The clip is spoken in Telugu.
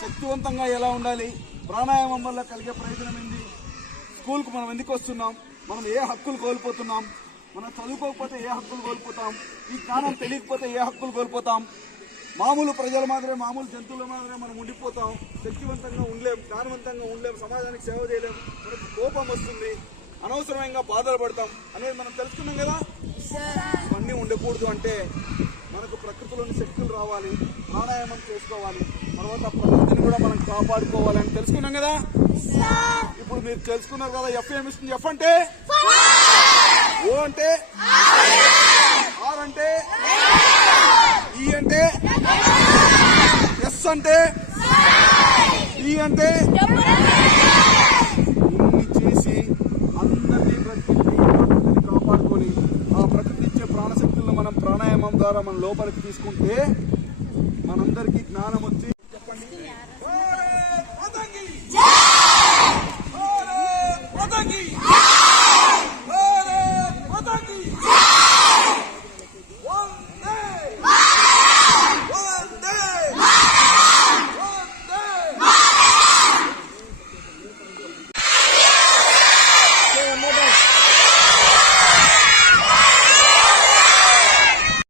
శక్తివంతంగా ఎలా ఉండాలి? ప్రాణాయామం వల్ల కలిగే ప్రయోజనం ఏంది? స్కూల్కు మనం ఎందుకు వస్తున్నాం? మనం ఏ హక్కులు కోల్పోతున్నాం? మనం చదువుకోకపోతే ఏ హక్కులు కోల్పోతాం? ఈ జ్ఞానం తెలియకపోతే ఏ హక్కులు కోల్పోతాం? మామూలు ప్రజల మాదిరే మామూలు జంతువుల మాదిరే మనం ఉండిపోతాం. శక్తివంతంగా ఉండలేం జ్ఞానవంతంగా ఉండలేం సమాజానికి సేవ చేయలేం. మనకు కోపం వస్తుంది. అనవసరంగా బాధలు పడతాం. అనేది మనం తెలుసుకున్నాం కదా? ఉండకూడదు అంటే మనకు ప్రకృతిలోని శక్తులు రావాలి ప్రాణాయామం చేసుకోవాలి తర్వాత ప్రకృతిని కూడా మనం కాపాడుకోవాలని తెలుసుకున్నాం కదా? ఇప్పుడు మీరు తెలుసుకున్నారు కదా ఎఫ్ ఏమిస్తుంది? ఎఫ్ అంటే? ఓ అంటే? ఆర్ అంటే? ఈ అంటే? ఎస్ అంటే? ఈ అంటే? చేసి అందరినీ ప్రకృతిని కాపాడుకొని మనం ప్రాణాయామం ద్వారా మన లోపలికి తీసుకుంటే మనందరికీ జ్ఞానం వచ్చి